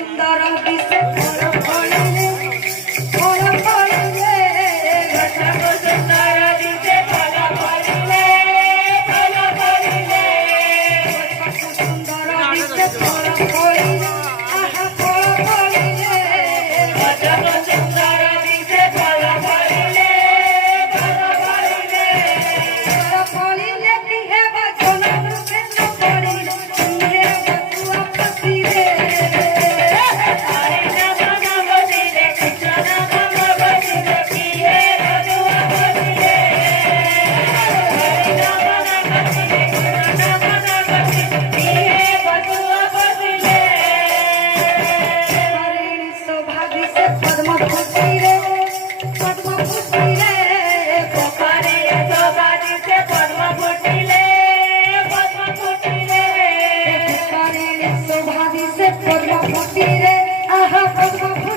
सुंदर दिसे फल फलिले फल फलिले श्याम सुंदर दिसे फल फलिले फल फलिले सुंदर दिसे फल फलिले आहा फल फलिले श्याम सुंदर दिसे फल फलिले फल फलिले फल फलिले किहे बचन रूपे न पड़िले किहे बचुआ पसिले हरि नाम नाम बसिले कृष्ण नाम नाम बसिले किए बजुआ बसिले हरि नाम नाम बसिले कृष्ण नाम नाम बसिले किए बजुआ बसिले हरिणी शोभा दिसे पद्म फुटिले पद्म फुटिले हरि शोभा दिसे पद्म फुटिले पद्म फुटिले हरिणी शोभा दिसे पद्म फुटिले आहा पद्म